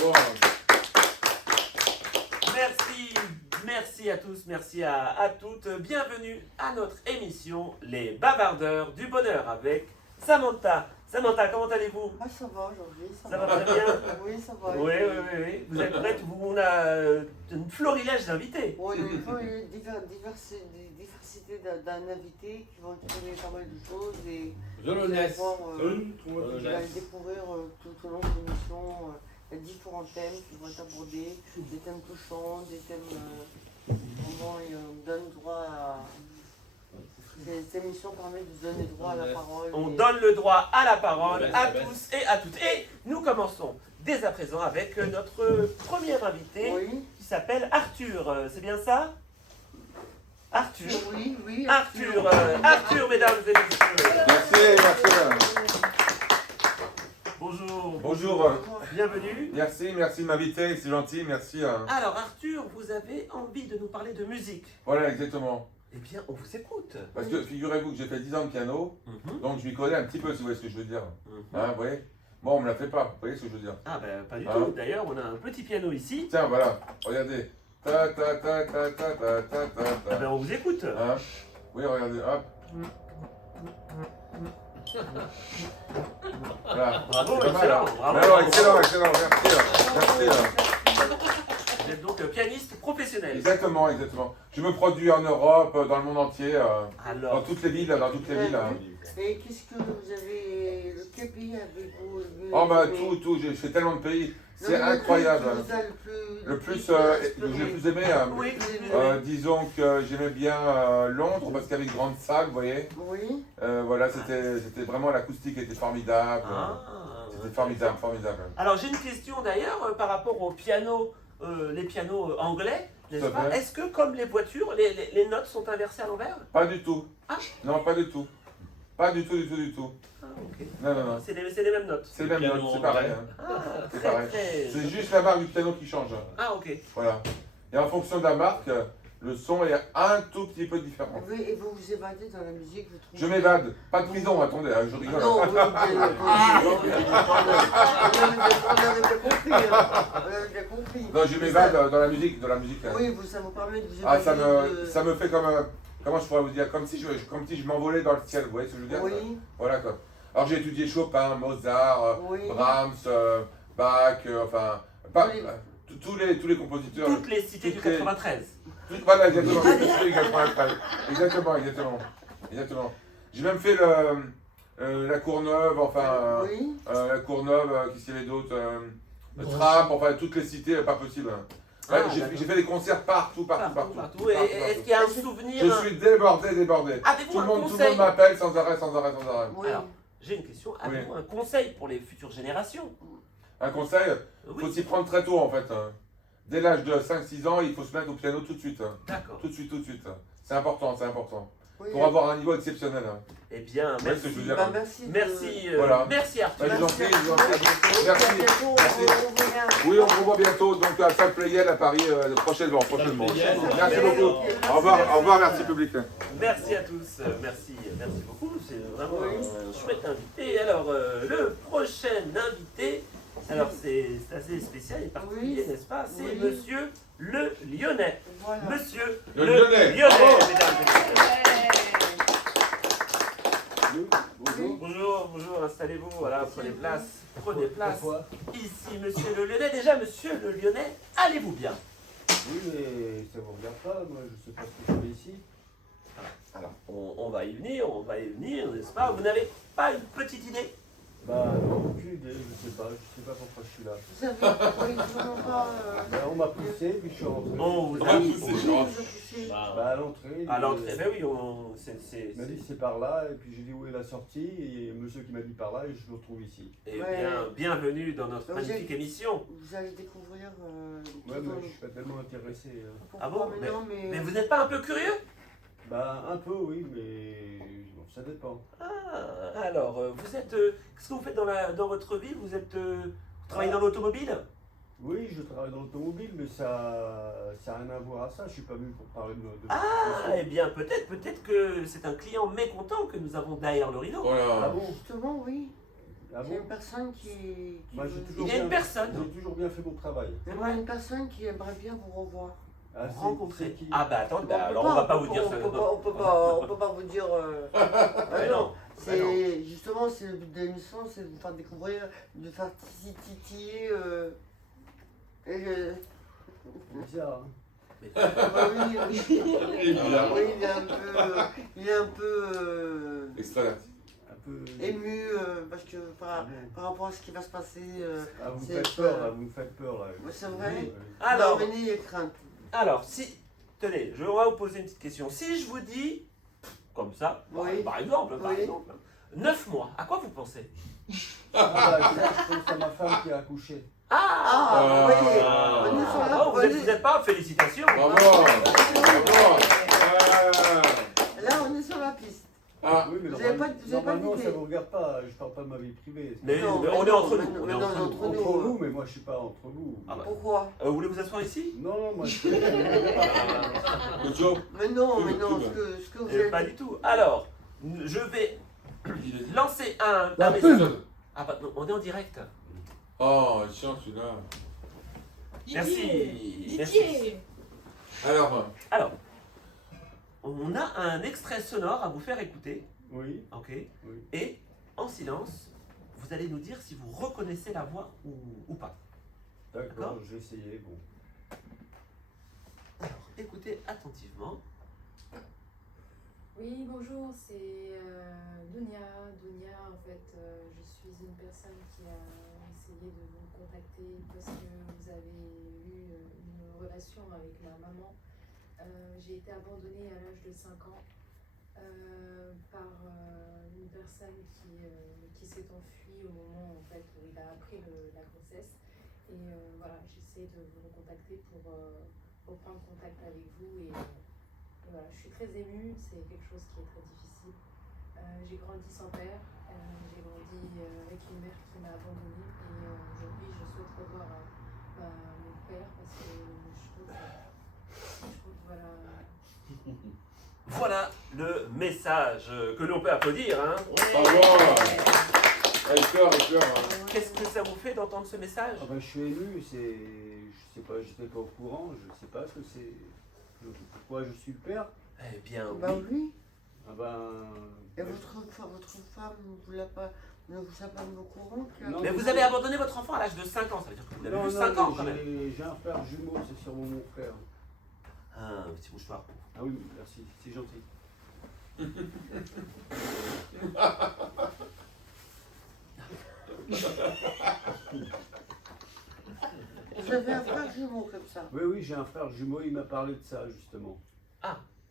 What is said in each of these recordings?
Bravo. Merci à tous, merci à toutes. Bienvenue à notre émission Les Bavardeurs du Bonheur avec Samantha. Samantha, comment allez-vous? Ah, ça va aujourd'hui, Ça va très bien? Oui, ça va. Oui. Vous êtes prête? On a une florilège d'invités. Oui, il faut une diversité d'un invité qui va exprimer pas mal de choses et Je le laisse. vous allez découvrir tout au long de l'émission les différents thèmes qui vont être abordés, des thèmes touchants, des thèmes vraiment donnent droit à... Cette émission permet de donner droit à la parole. On donne le droit à la parole à tous et à toutes. Et nous commençons dès à présent avec notre premier invité qui s'appelle Arthur. C'est bien ça? Arthur. Oui. Arthur, mesdames et messieurs. Merci. Bonjour. Bonjour. Bienvenue. Merci de m'inviter, c'est gentil, merci. Alors Arthur, vous avez envie de nous parler de musique. Voilà, exactement. Eh bien, on vous écoute. Parce que figurez-vous que j'ai fait 10 ans de piano, donc je m'y connais un petit peu, si vous voyez ce que je veux dire. Hein, vous voyez? Moi, on me la fait pas, vous voyez ce que je veux dire? Ah ben, pas du tout. D'ailleurs, on a un petit piano ici. Tiens, voilà, regardez. Ta. Eh ben, on vous écoute. Hein? Oui, regardez, hop. Voilà. Bravo, C'est pas mal, excellent. hein. Bravo, Mais alors, bravo. excellent, merci. Vous êtes donc pianiste professionnel. Exactement. Je me produis en Europe, dans le monde entier, dans Alors, toutes les villes, Et qu'est-ce que vous avez... Quel pays avez-vous? Oh bah tout, j'ai fait tellement de pays, c'est incroyable. Le plus que j'ai le plus aimé, oui, disons que j'aimais bien Londres parce qu'il y avait une grande salle, vous voyez. Oui. Voilà, c'était vraiment l'acoustique était formidable. C'était formidable. Alors, j'ai une question d'ailleurs par rapport au piano, les pianos anglais, n'est-ce Tout à pas? fait. Est-ce que, comme les voitures, les notes sont inversées à l'envers? Pas du tout. Ah. Non, pas du tout. Pas du tout. Ah, ok. Non. C'est les mêmes notes. C'est la même note, c'est pareil. Ah, C'est très, pareil. très... C'est juste la marque du piano qui change. Ah, ok. Voilà. Et en fonction de la marque, le son est un tout petit peu différent. Oui, et vous vous évadez dans la musique, vous trouvez... Je m'évade. Pas de prison, attendez, je rigole. Non, on avait bien compris. Non, je m'évade dans la musique. Oui, ça vous permet de vous Ah, évader ça me fait comme, comment je pourrais vous dire, comme si je m'envolais dans le ciel, vous voyez ce que je veux dire? Oui. Voilà quoi. Alors j'ai étudié Chopin, Mozart, Oui. Brahms, Bach, enfin, tous les compositeurs. Toutes les cités du 93. Voilà, exactement, toutes les cités du 93. Exactement. J'ai même fait la Courneuve, enfin, Oui. la Courneuve, qu'est-ce qu'il y avait d'autre? Trappes, enfin, toutes les cités, pas possible. Ouais, j'ai fait des concerts partout. Et est-ce qu'il y a un souvenir? Je suis débordé. Avez-vous Tout le un monde conseil? m'appelle sans arrêt. Oui. Alors, j'ai une question. Avez-vous un conseil pour les futures générations? Un conseil, Oui. faut s'y prendre très tôt en fait. Dès l'âge de 5-6 ans, il faut se mettre au piano tout de suite. D'accord. Tout de suite. C'est important. Oui. Pour avoir un niveau exceptionnel. Eh bien, Ouais, ce que je veux dire. Bah, merci. merci, Voilà. merci Arthur. Bah, je vous en prie. À Merci. bientôt. Oui, on vous revoit bientôt donc à Salle Playel à Paris prochainement. Merci beaucoup. Au revoir, merci public. Merci à tous, merci beaucoup, c'est vraiment un chouette invité. Alors, le prochain invité, alors c'est assez spécial et particulier, n'est-ce pas? C'est Monsieur Le Lyonnais. Voilà. Monsieur Le Lyonnais. mesdames et messieurs. Bonjour, installez-vous, voilà, prenez place. Ici, Monsieur Le Lyonnais. Déjà, Monsieur Le Lyonnais, allez-vous bien? Oui, mais ça vous regarde pas, moi je sais pas ce que je fais ici. Alors, on va y venir, n'est-ce pas? Vous n'avez pas une petite idée? Bah non, aucune idée, je sais pas pourquoi je suis là. Vous avez vraiment pas... On m'a poussé, puis je suis rentré. On vous a poussé. Bah à l'entrée. à l'entrée, ben oui, Il m'a dit c'est par là, et puis j'ai dit où est la sortie, et monsieur qui m'a dit par là, et je le retrouve ici. Eh bien, bienvenue dans notre magnifique émission. Vous allez découvrir... Ouais, mais je suis pas tellement intéressé. Ah bon? mais Mais vous n'êtes pas un peu curieux? Bah un peu oui, mais bon, ça dépend. Ah, alors, vous êtes... qu'est-ce que vous faites dans votre vie? Vous travaillez dans l'automobile? Oui, je travaille dans l'automobile, mais ça n'a rien à voir à ça, je suis pas venu pour parler de Ah, eh bien, peut-être que c'est un client mécontent que nous avons derrière le rideau. Voilà. Ah bon? justement, oui. Ah C'est bon? une personne qui Moi, j'ai veut- toujours Il y a une bien- personne. J'ai toujours bien fait mon travail. J'aimerais une personne qui aimerait bien vous revoir. Ah, c'est Rencontrer. qui? Ah bah attends, On bah, peut alors on va pas vous peut dire on ça. peut non. pas, on peut pas vous dire. Mais non. C'est justement c'est le but de l'émission, c'est de vous faire découvrir, de faire titiller. Et Bizarre. bah oui, oui. Évidemment. Oui, il est un peu Extraverti. Un peu. ému parce que Ah bon. par rapport à ce qui va se passer. Ah, vous me c'est- faites peur là, vous me faites peur là. C'est vrai. Oui. Alors, Venez et crainte. alors, si. Tenez, je vais vous poser une petite question. Si je vous dis, comme ça, Oui. par exemple, Oui. 9 mois, à quoi vous pensez? Ah, bah, je pense à ma femme qui a accouché. Ah, oui. On est sur la- Bravo, on est- vous êtes pas, félicitations. Bravo. Bravo. Là, on est sur la piste. Ah, Oui, mais Vous avez pas- vous avez pas normalement d'idée. ça vous regarde pas. Je parle pas de ma vie privée. Mais, Non, mais mais on est non, entre mais nous. non, On est mais entre non, nous. entre Entre nous, vous, mais moi je suis pas entre vous. Ah bah. Pourquoi? Vous voulez vous asseoir ici? Non, moi je le Joe. Mais non, Oui, mais non, oui. ce que vous Pas avez du tout. Alors, je vais Il est- lancer un La message. Ah bah non, on est en direct. Oh, il chante celui-là. Merci. Didier. Alors, Alors, on a un extrait sonore à vous faire écouter. Oui, Ok. oui. Et en silence, vous allez nous dire si vous reconnaissez la voix ou pas. D'accord, D'accord. j'ai essayé. Bon. Alors, écoutez attentivement. Oui, bonjour, c'est Dunia. Dunia, en fait, je suis une personne qui a essayé de vous contacter parce que vous avez eu une relation avec ma maman. J'ai été abandonnée à l'âge de 5 ans par une personne qui s'est enfuie au moment en fait, où il a appris la grossesse. Et voilà, j'essaie de vous recontacter pour reprendre contact avec vous. Et voilà, je suis très émue, c'est quelque chose qui est très difficile. J'ai grandi sans père, j'ai grandi avec une mère qui m'a abandonnée et aujourd'hui je souhaite revoir mon père parce que je trouve voilà. Voilà le message que l'on peut applaudir. Hein. bravo. Elle pleure, elle pleure. Hein. Qu'est-ce que ça vous fait d'entendre ce message? Ah ben, je suis ému, je sais pas, j'étais pas au courant, je sais pas ce que c'est. Pourquoi je suis le père? Eh bien Bah oui. oui. Ah ben. Et votre femme ne vous a pas mis au courant que... Non, Mais vous avez abandonné votre enfant à l'âge de 5 ans, ça veut dire que vous l'avez Non, vu non, 5 ans mais quand même. j'ai un frère jumeau, c'est sûrement mon frère. Ah, un petit mouchoir. Ah oui, merci, c'est gentil. Vous avez un frère jumeau comme ça. Oui, oui, j'ai un frère jumeau, il m'a parlé de ça justement.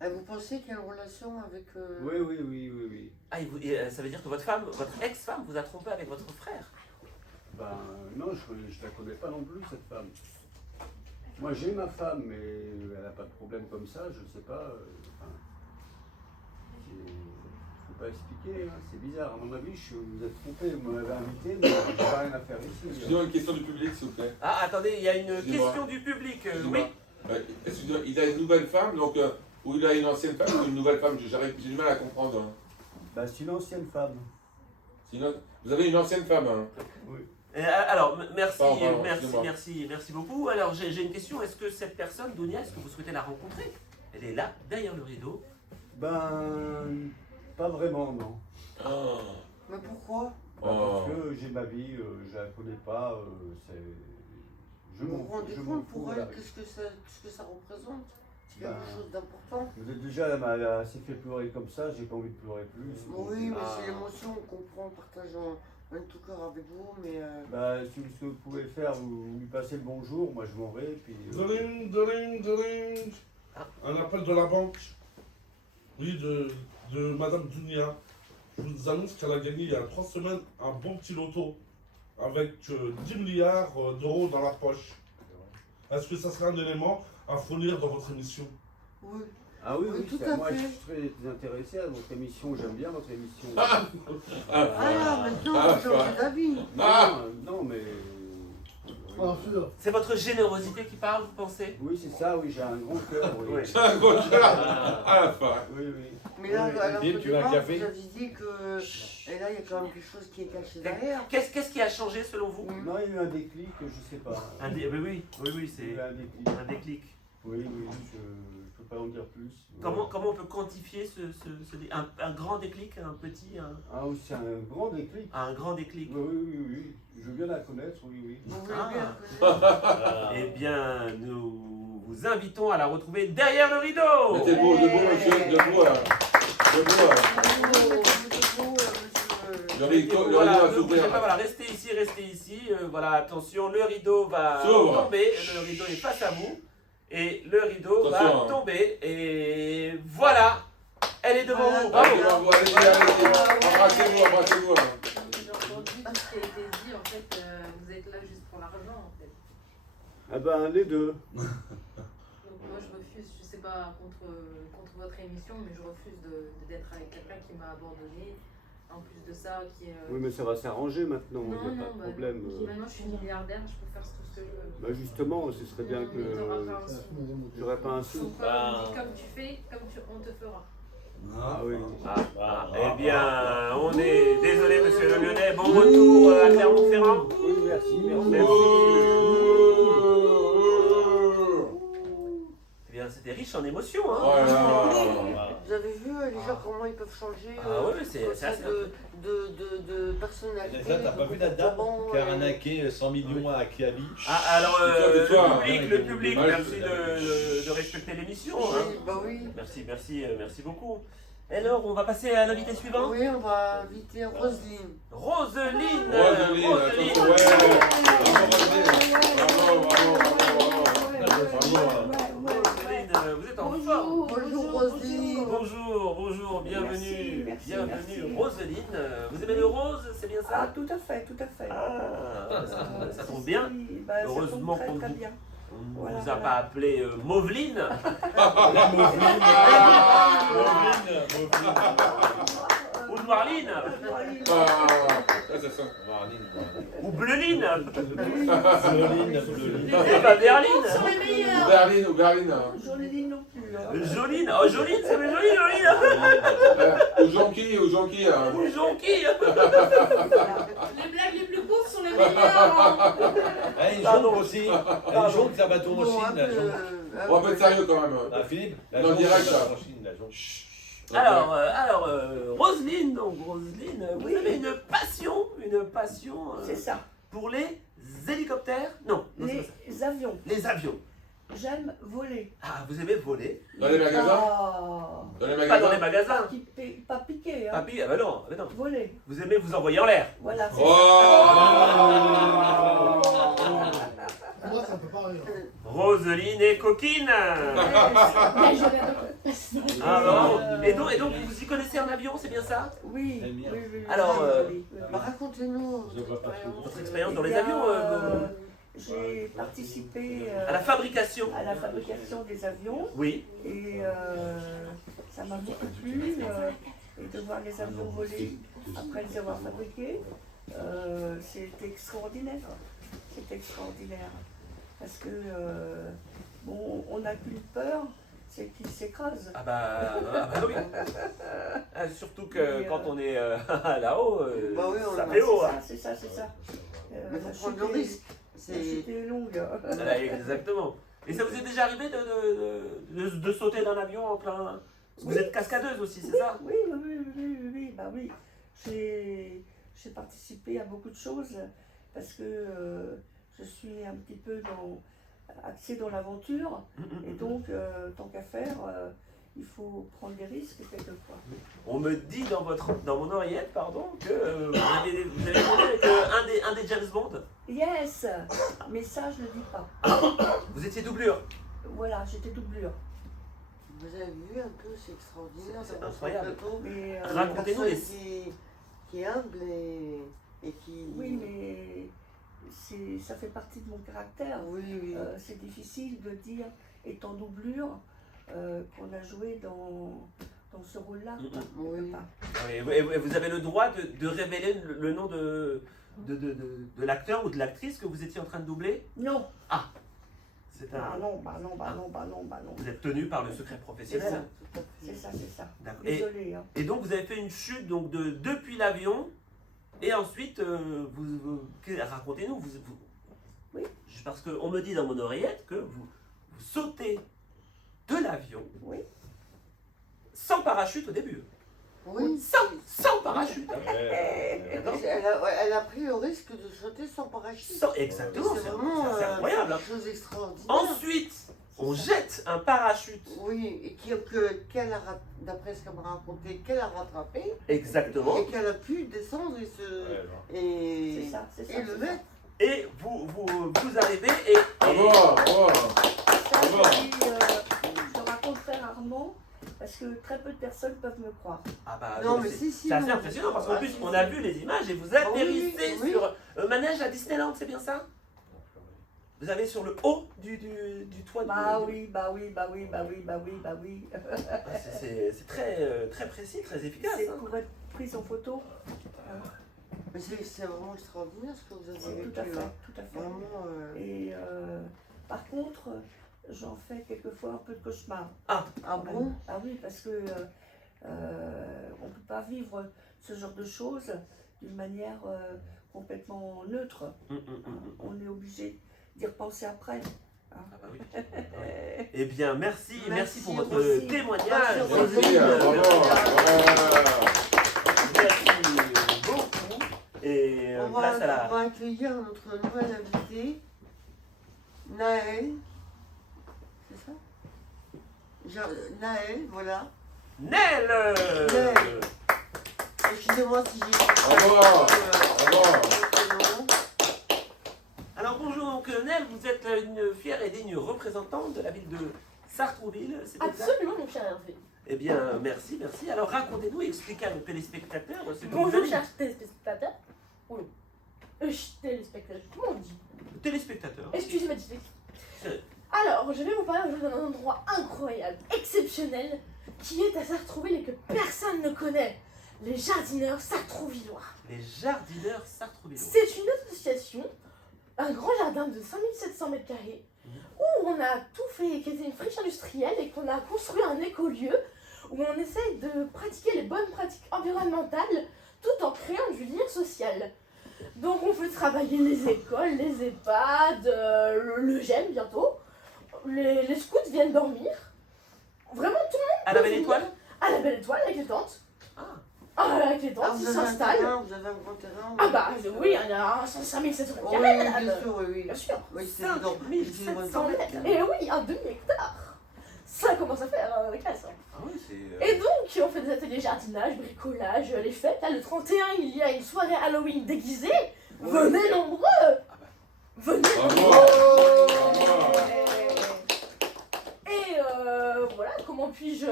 Et vous pensez qu'il y a une relation avec... Oui, oui, oui, oui, oui. Ah, ça veut dire que votre ex-femme vous a trompé avec votre frère? Ben non, je la connais pas non plus cette femme. Moi j'ai ma femme, mais elle n'a pas de problème comme ça, je ne sais pas. Enfin, faut pas expliquer, hein, c'est bizarre. À mon avis, vous êtes trompé, vous m'avez invité, mais j'ai rien à faire ici. Excusez-moi, une question du public, s'il vous plaît. Ah, attendez, il y a une Excusez-moi. question du public. Oui. Excusez-moi. Excusez-moi, il a une nouvelle femme, donc, ou il a une ancienne femme ou une nouvelle femme, j'ai du mal à comprendre. Hein. Ben, c'est une ancienne femme. Sinon, vous avez une ancienne femme, hein. Oui. Alors, merci, Pardon, excusez-moi. merci beaucoup. Alors, j'ai une question. Est-ce que cette personne, Dunia, est-ce que vous souhaitez la rencontrer? Elle est là, derrière le rideau. Ben, pas vraiment, non. Oh. Mais pourquoi? Ben, parce que j'ai ma vie, je la connais pas, je Vous m'en vous rendez je m'en compte fous pour de la elle, vie. qu'est-ce que ça représente? C'est Ben, quelque chose d'important. Déjà, elle m'a assez fait pleurer comme ça, j'ai pas envie de pleurer plus. Oui, mais Ah. c'est l'émotion qu'on comprend, on partage un tout cœur avec vous, mais... Bah, si ce que vous pouvez faire, vous lui passez le bonjour, moi je m'en vais, puis... Doring. Un appel de la banque. Oui, de Madame Dunia. Je vous annonce qu'elle a gagné il y a 3 semaines un bon petit loto avec 10 milliards d'euros dans la poche. Est-ce que ça serait un élément à fournir dans votre émission? Oui. Ah oui, Oui, oui, tout c'est- à moi je fait. suis très intéressé à votre émission, j'aime bien votre émission. Ah, maintenant, Ah, vous changez d'avis. Non, mais... C'est votre générosité qui parle, vous pensez? Oui, c'est ça, oui, j'ai un grand cœur, oui. Oui. C'est un gros cœur à la fin. Oui, oui. Mais là, Oui, alors Bim, qu'au tu veux un départ, café? vous aviez dit que. Et là, il y a quand même quelque chose qui est caché derrière. Qu'est-ce qui a changé selon vous? Non, il y a eu un déclic, je sais pas. Oui, Il y a c'est eu un déclic. un déclic. Oui, je peux pas en dire plus. Comment on peut quantifier un grand déclic, un petit, Ah oui, c'est un grand déclic. un grand déclic? Oui. Je veux bien la connaître, oui. Vous voulez Ah. bien connaître. Eh bien, nous vous invitons à la retrouver derrière le rideau. Mettez-vous debout, monsieur, debout. Debout. Le rideau Voilà, va ne s'ouvrir. bougez pas, voilà, restez ici. Voilà, attention, le rideau va S'ouvre. tomber. Le rideau est face à vous. Et le rideau Attention, va hein. tomber. Et voilà, elle est devant vous. Voilà. Bravo. Allez-y. Embrassez-vous. J'ai entendu tout ce qui a été dit, en fait, vous êtes là juste pour l'argent, en fait. Ah ben, les deux. Donc moi je refuse, je sais pas contre votre émission, mais je refuse d'être avec quelqu'un qui m'a abandonné. En plus de ça, qui est... Oui, mais ça va s'arranger maintenant, il non, n'y a pas de bah, problème. maintenant je suis milliardaire, je peux faire tout ce que je veux. Bah justement, ce serait bien que j'aurais pas un sou. Donc, comme tu fais, on te fera. Ah oui. Eh bien, on est désolé, monsieur Le Lyonnais. Bon retour à Clermont-Ferrand. Oui, merci. Eh bien, c'était riche en émotions. Hein. Oh là là. Vous avez vu les gens comment ils peuvent changer Ah oui, c'est comme ça assez de personnalité. Les gars, t'as pas vu la dame qui a arnaqué 100 millions à Kiabi? Ah, alors, Tais-toi, le public, Ouais, merci de respecter l'émission. Hein. Oui, bah oui. Merci beaucoup. Alors, on va passer à l'invité suivant. Oui, on va inviter Roselyne. Roseline. Attention, ouais. Bravo. Roseline, vous êtes en forme. Bonjour Roselyne. Bonjour, bienvenue. Merci, Bienvenue, merci. Roseline. Vous aimez le rose, c'est bien Ah, ça? tout à fait. Ah, ça tombe bien. Bah, Heureusement ça tombe qu'on très, vous- très bien. On ne Voilà, vous a voilà. pas appelé Mauveline. Ou Noirline. C'est ça. Ou Bleuline. Bleuline. Et pas Berline. Sont les meilleurs. Ou Berline. Jolie non plus. Hein. Joline. Oh, Joline, c'est joli, Joline. Ou Jonqui. Ou Jonqui. Les blagues les plus courtes sont les meilleures. Une jonque aussi. Une jonque, ça va tourner en Bon, Chine, la jonque. On va pas être sérieux quand même. Ah, Philippe, la Non, jonque, direct, ça va là. en Chine, la jonque. Alors, Roselyne, vous Oui. avez une passion C'est ça. pour les hélicoptères. Non, c'est pas ça. Les avions. Les avions. J'aime voler. Ah, vous aimez voler? Dans les magasins. Ah, Dans les Pas dans les magasins. magasins. pas piquer. Hein. Papy, ah bah non, Voler. Vous aimez vous envoyer en l'air. Voilà. c'est Oh. Roselyne et coquine. Mais je l'adore. Ah bon. Et donc vous y connaissez en avion, c'est bien ça? Oui. Elle est bien. Oui. Alors, oui. Bah, racontez-nous. Je vois pas trop. Votre expérience dans Eh les bien, avions j'ai participé à la fabrication. à la fabrication des avions Oui. et ça m'a beaucoup plu et de voir les avions voler après les avoir fabriqués, c'est extraordinaire. C'est extraordinaire parce que bon, on n'a qu'une peur, c'est qu'ils s'écrasent. Ah bah oui. Surtout que Et, quand on est là-haut, Bah oui, on ça a- fait haut. hein. C'est ça. Mais la faut prendre chute le est- risque. la C'est. chute est longue. Voilà, exactement. Et ça vous est déjà arrivé de sauter d'un avion en plein... Vous êtes cascadeuse aussi, c'est ça? Oui, bah oui. J'ai participé à beaucoup de choses parce que je suis un petit peu axée dans l'aventure et donc tant qu'à faire, il faut prendre des risques quelquefois. On me dit dans mon oreillette, pardon, que vous avez volé avec un des James Bond. Yes, mais ça je ne le dis pas. Vous étiez doublure. Voilà, j'étais doublure. Vous avez vu un peu, c'est extraordinaire. C'est d'avoir incroyable. sur le plateau Mais une Racontez-nous personne les... qui est humble et qui. oui, mais ça fait partie de mon caractère. Oui. C'est difficile de dire, étant doublure, qu'on a joué dans ce rôle-là. Oui. quelque part. Et vous avez le droit de révéler le nom de l'acteur ou de l'actrice que vous étiez en train de doubler? Non, C'est Bah un... non. Vous êtes tenu par le secret professionnel. C'est ça. D'accord. Désolée. Hein. Et donc vous avez fait une chute donc depuis l'avion et ensuite racontez-nous Oui. Parce qu'on me dit dans mon oreillette que vous sautez de l'avion Oui. sans parachute au début. Oui. Sans parachute. Elle a pris le risque de sauter sans parachute. Exactement, C'est c'est vraiment c'est incroyable. quelque chose d'extraordinaire. Ensuite, on jette un parachute. Oui, et qu'elle a, d'après ce qu'elle m'a raconté, qu'elle a rattrapé. Exactement. Et qu'elle a pu descendre et se. Et, C'est ça. et le mettre. Et vous arrivez et... Bravo, bravo. Ça, Bravo. je raconte très rarement parce que très peu de personnes peuvent me croire. Ah bah, Non, donc mais c'est si, c'est assez non. impressionnant parce qu'en Ah, plus si, on si. a vu les images et vous atterrissez oui. sur un manège à Disneyland, c'est bien ça? Vous avez sur le haut du toit Bah du... oui. Ah, c'est très précis, très efficace. C'est Hein. pour être prise en photo. Mais c'est vraiment extraordinaire ce que vous avez C'est vécu. tout à là. fait. Vraiment. Et par contre, j'en fais quelquefois un peu de cauchemar. Ah bon? Ah oui, parce que on ne peut pas vivre ce genre de choses d'une manière complètement neutre. On est obligé d'y repenser après. Ah bah oui. Eh bien, merci pour votre Merci. témoignage. Merci, Roselyne. Bravo. Merci beaucoup. Et On place à la... va accueillir notre nouvelle invitée, Naël. C'est ça? Naël, voilà. Nel. Nel. Excusez-moi si j'ai. Bravo. Alors bonjour, donc Nel, vous êtes une fière et digne représentante de la ville de Sartrouville, c'est exact? Absolument, mon cher Hervé. Eh bien, merci. Alors racontez-nous, expliquez à nos téléspectateurs ce que vous Bonjour, avez... chers téléspectateurs. Oula. Téléspectateurs, comment on dit? Téléspectateurs. Excusez ma dyslexie. C'est- Alors, je vais vous parler aujourd'hui d'un endroit incroyable, exceptionnel, qui est à Sartrouville et que personne ne connaît. Les jardineurs sartrouvillois. Les jardineurs sartrouvillois. C'est une association, un grand jardin de 5700 mètres carrés, où on a tout fait, qui était une friche industrielle et qu'on a construit un écolieu où on essaye de pratiquer les bonnes pratiques environnementales tout en créant du lien social. Donc on fait travailler les écoles, les EHPAD, le GEM bientôt. Les scouts viennent dormir. Vraiment tout le monde. À la peut Belle venir. Étoile? À la Belle Étoile avec les tentes. Ah. Avec les tentes, ils s'installent. Vous avez un grand terrain? Ah bah oui, il y a 5700 mètres Oh, carrés, oui, madame. bien sûr, oui. Bien sûr. Oui, c'est 5700 mètres. Et oui, un demi-hectare. Ça commence à faire classe. Hein. Ah oui, c'est... Et donc, on fait des ateliers jardinage, bricolage, les fêtes. Là, le 31, il y a une soirée Halloween déguisée. Venez nombreux. Venez nombreux. Et voilà, comment puis-je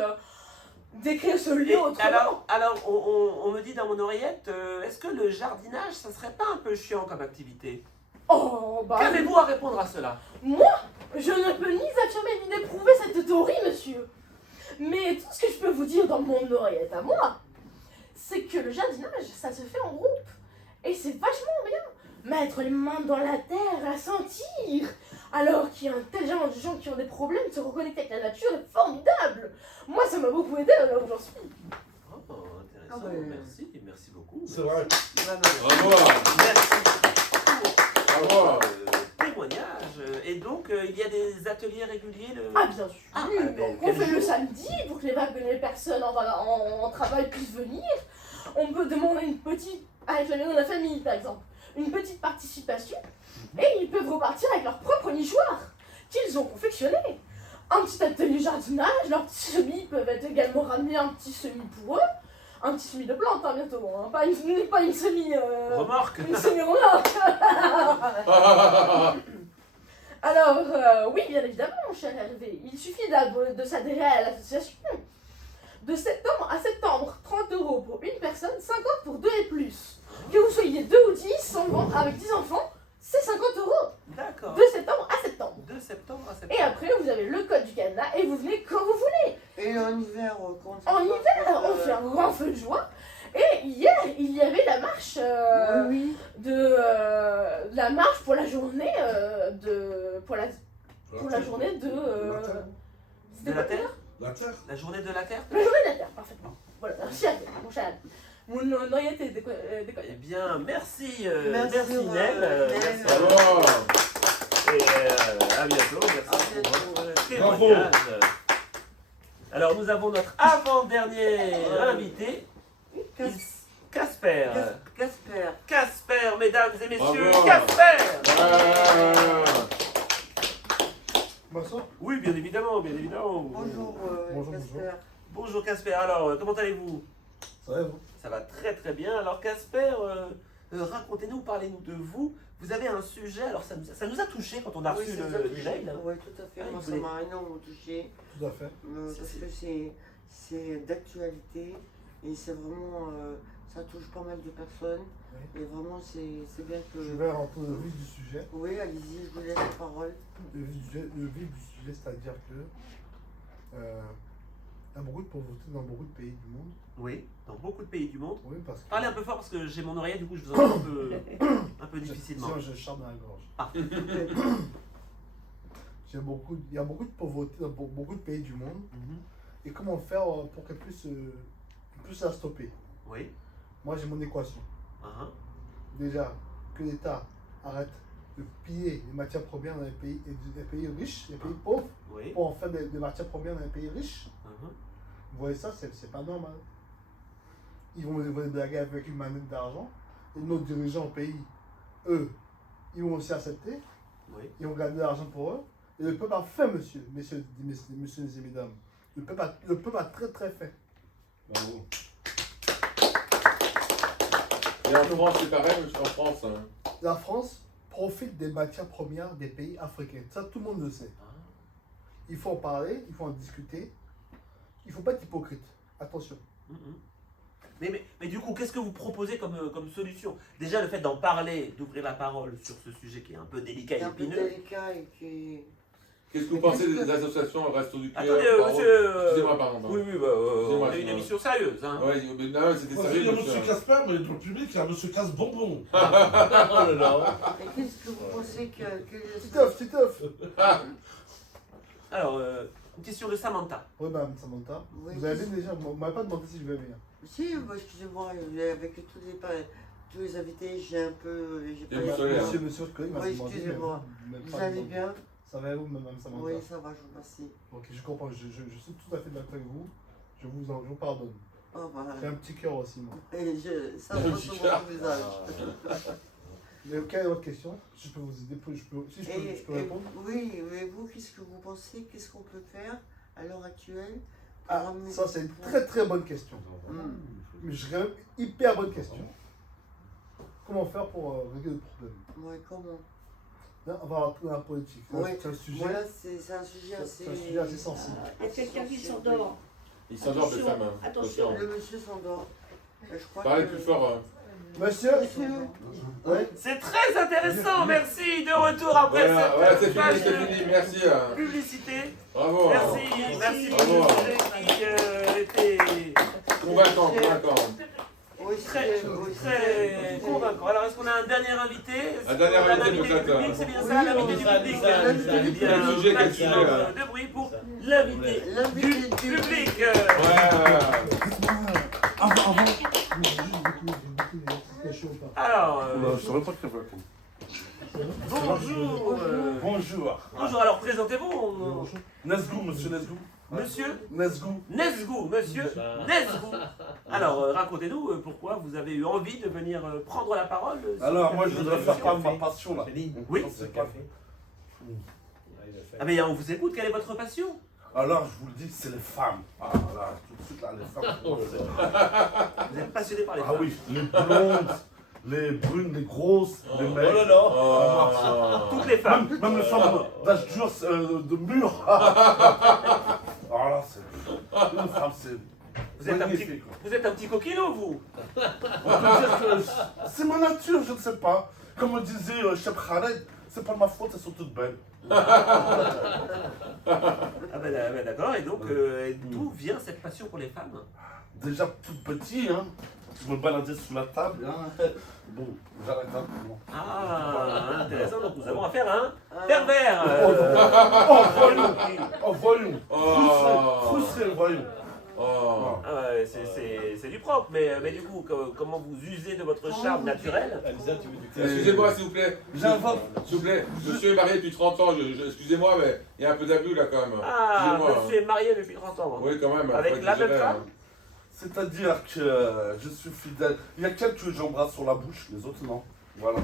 décrire ce lieu autrement? Alors on me dit dans mon oreillette, est-ce que le jardinage, ça serait pas un peu chiant comme activité? Oh, bah... Qu'avez-vous à répondre à cela? Moi, je ne peux ni affirmer ni éprouver cette théorie, monsieur. Mais tout ce que je peux vous dire dans mon oreillette à moi, c'est que le jardinage, ça se fait en groupe. Et c'est vachement bien. Mettre les mains dans la terre, à sentir. Alors qu'il y a un tel genre de gens qui ont des problèmes, se reconnecter avec la nature est formidable. Moi, ça m'a beaucoup aidé là où j'en suis. Oh, intéressant, Ah ouais. merci beaucoup. C'est vrai. Bravo. Merci Bravo. pour témoignage. Et donc, il y a des ateliers réguliers le... Ah, bien sûr. Ah, Donc, ben, on quel fait le jour? samedi pour que les personnes en travail puissent venir. On peut demander une petite, avec la maison de la famille par exemple, une petite participation. Et ils peuvent repartir avec leur propre nichoir qu'ils ont confectionné. Un petit atelier jardinage, leurs petits semis peuvent être également ramenés, un petit semis pour eux. Un petit semis de plantes hein, bientôt, hein. Pas une semis... Remorque. Une semi-remorque. Alors, oui, bien évidemment, mon cher Hervé, il suffit de s'adhérer à l'association. De septembre à septembre, 30 € pour une personne, 50 pour 2 et plus. Que vous soyez 2 ou 10, sans le ventre, avec 10 enfants, c'est 50 €. D'accord. De septembre à septembre. De septembre à septembre. Et après, vous avez le code du Canada et vous venez quand vous voulez. Et en hiver, comment ça En se hiver, passe, on fait un grand feu de joie. Et hier, il y avait la marche Oui. la marche pour la journée pour la journée de... De la Terre. La Terre. La journée de la Terre. La journée de la Terre, parfaitement. Voilà, merci à toi, mon cher. Vous n'auriez été Eh déconné. bien, merci, Merci, Nel. Nel. Merci. Bravo. Et à bientôt. Merci À bientôt. pour votre Bravo. témoignage. Alors, nous avons notre avant-dernier invité, Casper. Casper. Casper, mesdames et messieurs, Bravo. Casper. Ouais. Bonsoir. Oui, bien évidemment, bien évidemment. Bonjour, Bonjour, Casper. Bonjour Casper, alors comment allez-vous? Ça va vous? Ça va très très bien. Alors Casper, racontez-nous, parlez-nous de vous. Vous avez un sujet, alors ça nous a touché quand on a reçu l'email. Oui, tout à fait. Ah, Moi, il ça voulait- m'a énormément touché. Tout à fait. Parce que c'est d'actualité et c'est vraiment. Ça touche pas mal de personnes. Oui. Et vraiment, c'est bien que. Je vais rentrer dans le vif du sujet. Oui, allez-y, je vous laisse la parole. Le vif du sujet, c'est-à-dire que il y a beaucoup de pauvreté dans beaucoup de pays du monde. Oui, dans beaucoup de pays du monde. Oui, parce que. Parlez un peu fort parce que j'ai mon oreillette, du coup je vous entends un peu difficilement. Sinon, je charme dans la gorge. Ah. Il y a beaucoup de pauvreté dans beaucoup de pays du monde. Mhm. Et comment faire pour qu'elle puisse la stopper? Oui. Moi, j'ai mon équation. Uh-huh. Déjà, que l'État arrête de piller les matières premières dans les pays riches, les pays pauvres, Oui. pour en faire des matières premières dans les pays riches. Uh-huh. Vous voyez ça, c'est pas normal. Ils vont les blaguer avec une manette d'argent. Et nos dirigeants au pays, eux, ils vont aussi accepter. Oui. Ils vont garder l'argent pour eux. Et le peuple a faim, messieurs et mesdames. Le peuple a très très faim. Bravo. Et en France, c'est pareil, en France. Hein. La France profite des matières premières des pays africains. Ça, tout le monde le sait. Ah. Il faut en parler, il faut en discuter. Il ne faut pas être hypocrite. Attention. Mhm. Mais du coup, qu'est-ce que vous proposez comme solution? Déjà, le fait d'en parler, d'ouvrir la parole sur ce sujet qui est un peu délicat et C'est un peu épineux. délicat et qui. Qu'est-ce que vous pensez des associations Restos du Cœur? Attendez, Parole monsieur. Excusez-moi, pardon. Oui, oui, Excusez-moi, on a une émission sérieuse. Hein. Ouais, mais non, c'était Il y a sérieux, monsieur monsieur. Casper, mais dans le public, il y a monsieur Casse-Bonbon. Oh là là. Et qu'est-ce que vous pensez que. Titeuf. Alors, une question de Samantha. Oui, madame Samantha. Oui, Vous avez bien déjà, vous ne m'avez pas demandé si je vais venir. Si, excusez-moi, avec tous les invités, j'ai un peu. J'ai Et vous savez, hein. Monsieur le collègue m'a Oui, demandé. excusez-moi. mais Vous pas allez demandé. bien? Ça va vous, madame Samantha? Oui, ça va, je vous remercie. Ok, je comprends. Je suis tout à fait d'accord avec vous. Je vous pardonne. Oh, bah, J'ai un petit cœur aussi, moi. et ça va sur votre visage. Mais quelle est votre question? Si je peux vous aider, si je peux répondre. Oui, mais vous, qu'est-ce que vous pensez? Qu'est-ce qu'on peut faire à l'heure actuelle? Ah, ça c'est une très très bonne question. Mais je dirais hyper bonne question. Comment faire pour régler le problème? Ouais, comment? Là, on va rentrer dans la politique. Oui, C'est un sujet, voilà, c'est un sujet assez. c'est un sujet assez sensible. Il y a quelqu'un qui s'endort. Il s'endort de Attention, femme. Hein. attention. Le monsieur s'endort. Je crois Parlez que. plus fort. Hein. Monsieur? Ouais. C'est très intéressant, merci. De retour après Voilà, cette ouais, c'est page fini, c'est fini. Merci. Hein. publicité. Bravo. Merci pour Bravo. ce sujet qui était Convaincant. Oui, très convaincant. Alors, est-ce qu'on a un dernier invité? Un dernier On a invité, l'invité du peut-être. public, c'est bien ça, l'invité du Ça, public. ça, Eh bien, Quel sujet, quel maximum sujet, de bruit pour l'invité L'invité du du public. Avant, j'ai une question ou pas? Alors, Je saurais pas qu'il répond. bonjour. Bonjour. Bonjour, alors présentez-vous. Nesgou, monsieur Nesgou. Monsieur Nesgou. Nesgou, monsieur Nesgou. Alors, racontez-nous pourquoi vous avez eu envie de venir prendre la parole. Alors, moi, je voudrais faire part de ma passion, là. Oui. C'est pas- Ah mais on vous écoute, quelle est votre passion? Alors, je vous le dis, c'est les femmes. Ah là, tout de suite, là, les femmes. Vous êtes passionné par les Ah femmes. oui, les blondes, les brunes, les grosses, les mecs. Oh là là. Oh. Toutes les femmes. Même les femmes d'âge dur, de mûr. Ah là, c'est. Une femme, c'est. Vous êtes, magnifique. vous êtes un petit coquino, vous. On peut dire que c'est ma nature, je ne sais pas. Comme me disait Chef Khaled, c'est pas de ma faute, elles sont toutes belles. Ah ben d'accord, et donc d'où vient cette passion pour les femmes? Déjà tout petit, hein. Je me baladais sous la table, hein. Bon, j'arrête un peu. Bon. Ah, intéressant. Donc nous avons affaire à un pervers. Voyons. Oh. Frustré, voyons. Oh. Ah ouais, c'est du propre, mais du coup, comment vous usez de votre charme naturel? Elsa, tu veux du Excusez-moi, s'il vous plaît. J'invente. S'il vous plaît, monsieur est marié depuis 30 ans. Excusez-moi, mais il y a un peu d'abus là quand même. Ah, Excusez-moi, monsieur est marié depuis 30 ans. Oui, quand même. Avec faut la même exagérer, femme? hein. C'est-à-dire que je suis fidèle. Il y a quelques que j'embrasse sur la bouche, les autres non. Voilà.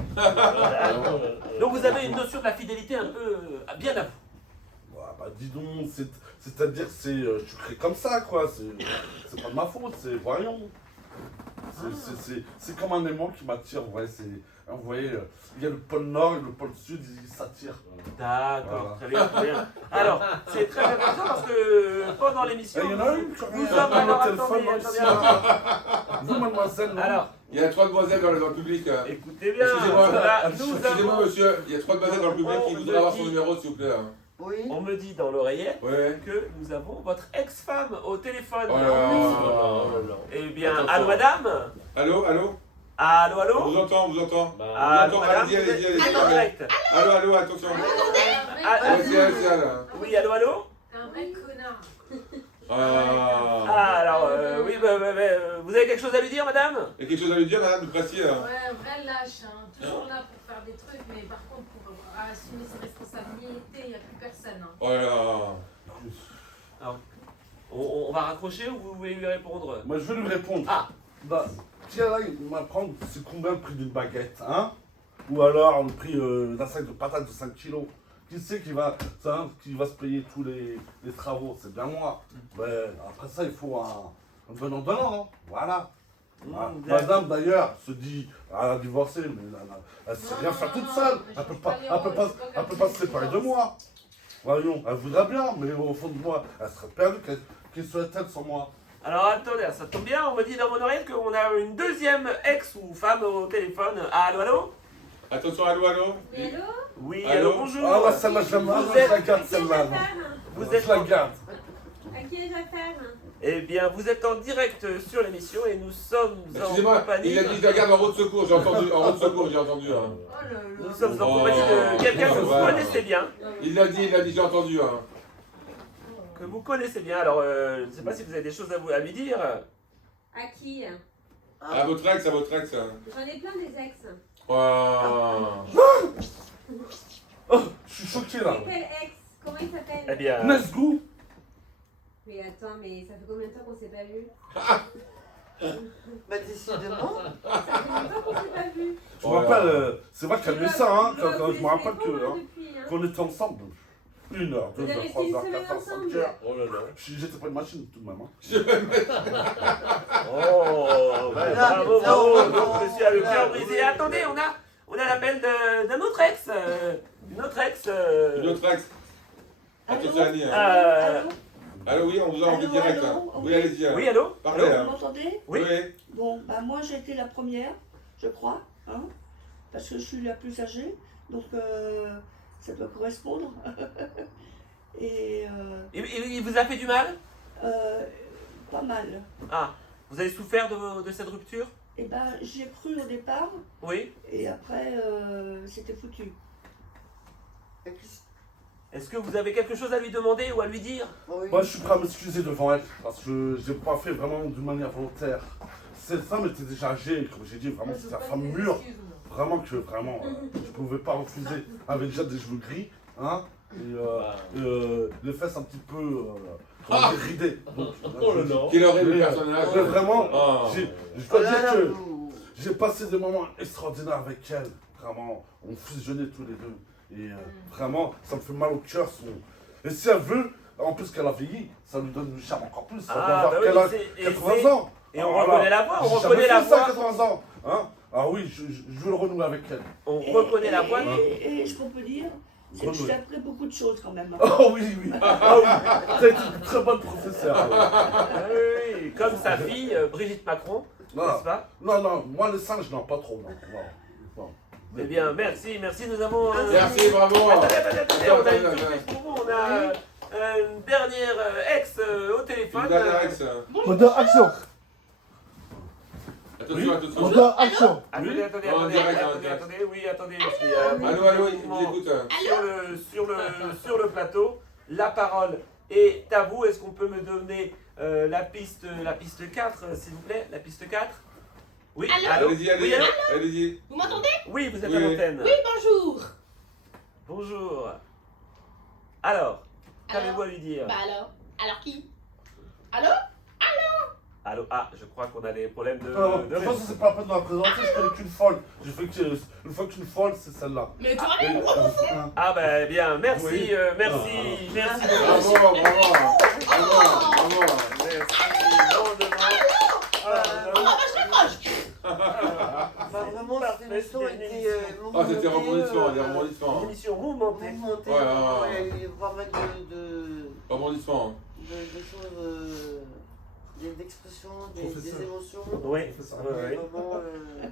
Donc vous avez une notion de la fidélité un peu bien à vous. Ouais, bah dis donc, c'est-à-dire je suis créé comme ça, quoi. C'est pas de ma faute, c'est voyons. C'est comme un aimant qui m'attire, ouais. Vous voyez, il y a le pôle nord et le pôle sud, ils s'attirent. D'accord, Voilà. très bien, très bien. Alors, c'est très intéressant parce que pendant l'émission, Il y en a une qui nous sommes alors attendez. Vous, mademoiselle, non? Alors, Il y a 3 demoiselles dans le public. écoutez bien, Excusez-moi, voilà, nous excusez-moi avons, monsieur, il y a 3 demoiselles dans le public qui On voudraient me avoir dit- son numéro s'il vous plaît. Hein. Oui. on me dit dans l'oreillette Ouais. que nous avons votre ex-femme au téléphone. Oh là là. Eh bien, Attention. allô madame? Allô, allô? Allô, On allô? vous entend, on vous entend. Allô, On vous entend, madame? allez-y, allez-y, allez-y. Allô, direct. Allô, allô, attention. Allez-y, allez-y, allez. Oui, allô, allô? T'es un vrai connard. Ah. Ah, alors, oui, vous avez quelque chose à lui dire, madame? Il y a quelque chose à lui dire, madame, de précis hein. Ouais, un vrai lâche, hein. Toujours là pour faire des trucs, mais par contre, pour assumer ses responsabilités, il n'y a plus personne. Hein. Oh là là. Alors, on va raccrocher ou vous voulez lui répondre? Moi, je vais lui répondre. Ah. Bah, tiens, là, il va prendre, c'est combien le prix d'une baguette, hein? Ou alors le prix d'un sac de patates de 5 kilos. Qui c'est qui va se payer tous les travaux? C'est bien moi. Mais après ça, il faut un donnant-donnant, hein. Voilà. Ah, madame, d'ailleurs, se dit, elle a divorcé, mais elle sait rien faire toute seule. Elle peut pas se séparer de moi. Voyons, elle voudrait bien, mais au fond de moi, elle serait perdue. Qu'elle serait-elle sans moi? Alors attendez, ça tombe bien, on me dit dans mon oreille qu'on a une deuxième ex ou femme au téléphone. Ah, allô, allô? Attention, allô, allô? Oui, allô? Oui, Allô? allô, bonjour. Ah, ouais, celle-là, je la garde, celle-là. Vous êtes Je la garde. À qui ai-je affaire? Eh bien, vous êtes en direct sur l'émission et nous sommes en Excusez-moi, compagnie. il a dit je la garde en route de secours, j'ai entendu, en route de secours, j'ai entendu. Hein. Oh là là. Nous sommes en compagnie de quelqu'un que vous Ouais. connaissez bien. Il l'a dit, j'ai entendu. Hein. Que vous connaissez bien. Alors, je ne sais pas si vous avez des choses à lui dire. À qui? À votre ex, à votre ex. Hein. J'en ai plein des ex. Oh. Oh, je suis choqué là. C'est quel ex? Comment il Eh s'appelle? bien, Nesgou. Mais attends, mais ça fait combien de temps qu'on s'est pas vu? Bah décidément. Ça fait longtemps qu'on s'est pas vu. Je me rappelle, c'est vrai qu'elle met ça, hein, Vous quand je me rappelle laissez répondre hein, depuis, hein. qu'on était ensemble. 1 heure, 2 Vous avez heures, resté 3 une heures, semaine 4 heures, ensemble. 5 heures. Oh là là. J'étais pas une machine tout de même. Hein. oh, ouais, bravo, bravo. Donc, monsieur a le cœur brisé. Attendez, on a l'appel d'un autre ex. Une autre ex. Une autre ex. Attention, Annie. Hein. Allô? Allô, oui, on vous a envie Allô, direct. allô, Hein. oui. Oui, allez-y. Hein. Oui, allô? Parlez. Allô? Vous Hein. m'entendez? Oui. Bon, bah moi j'ai été la première, je crois, hein, parce que je suis la plus âgée, donc ça doit correspondre. Et Il vous a fait du mal? pas mal. Ah, vous avez souffert de cette rupture? Et ben j'y ai cru au départ, Oui. et après c'était foutu. Est-ce que vous avez quelque chose à lui demander ou à lui dire? Oui. Moi, je suis prêt à m'excuser devant elle, parce que j'ai pas fait vraiment d'une manière volontaire. Cette femme était déjà âgée, comme j'ai dit, vraiment, c'était une femme mûre. Vraiment que, vraiment, je pouvais pas refuser. Elle avait déjà des cheveux gris, hein, et les fesses un petit peu ridées. Donc, Oh là là. Quel horrible personnage. mais vraiment, Oh. je dois dire que j'ai passé des moments extraordinaires avec elle. Vraiment, on fusionnait tous les deux. Et vraiment, ça me fait mal au cœur. Et si elle veut, en plus qu'elle a vieilli, ça lui donne du charme encore plus. Ça doit Ah, voir bah qu'elle oui, a c'est- 80 ans. Et on Voilà. reconnaît la voix, on J'ai reconnaît jamais la fait ça à voix. 80 ans. Hein, ah oui, je veux le renouer avec elle. On reconnaît la voix. Et ce qu'on peut dire, c'est que j'ai appris beaucoup de choses quand même. Oh oui, oui. Ah oui, t'as été une très bonne professeure. Ah oui, comme sa fille, Brigitte Macron, Non, n'est-ce pas? non, moi les singes, non, pas trop, non. Non. Eh bien, merci, nous avons... Merci, bravo. Attendez, on a une surprise pour vous, on a une dernière ex au téléphone. Une dernière ex. Moteur action. Attention, attention. On doit action. Attendez, En direct, en direct. oui, attendez, parce qu'il y a Allô, allô, mouvement j'écoute. sur le plateau. La parole est à vous. Est-ce qu'on peut me donner la piste 4, s'il vous plaît? La piste 4? Oui, allô? Allez-y, Oui, allez-y. allô? Allez-y. Vous m'entendez? Oui, vous êtes Oui, à oui. l'antenne. Oui, bonjour. Bonjour. Alors, qu'avez-vous à lui dire? Bah alors qui? Allô? Allô? Ah, je crois qu'on a des problèmes de Je pense que réseau. c'est pas la peine de la présenter, je connais qu'une folle. Je fais que une fois qu'une folle, c'est celle-là. Mais tu vois, Ah bah bien, merci, Oui. merci Bravo, beaucoup. bravo. Bravo. Merci grandement. Bah, vraiment, cette émission était Ah, c'était rebondissement, des Une rebondissements. émission mouvementée. mouvementée. Ouais, ouais, Vraiment, ouais. il y a eu pas mal de Rebondissement. choses, d'expressions, des Professeur. émotions. Oui, Et vraiment,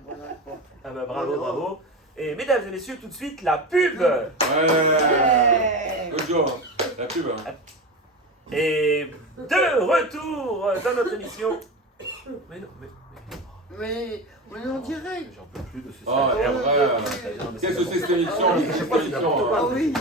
voilà, quoi. Ah bah bravo, bravo. Et mesdames et messieurs, tout de suite, la pub. Ouais. Bonjour. La pub. Et de retour dans notre émission. Mais non, Mais on est en direct. j'en peux plus de ces Oh, et après, qu'est-ce que c'est cette émission? Ah oui.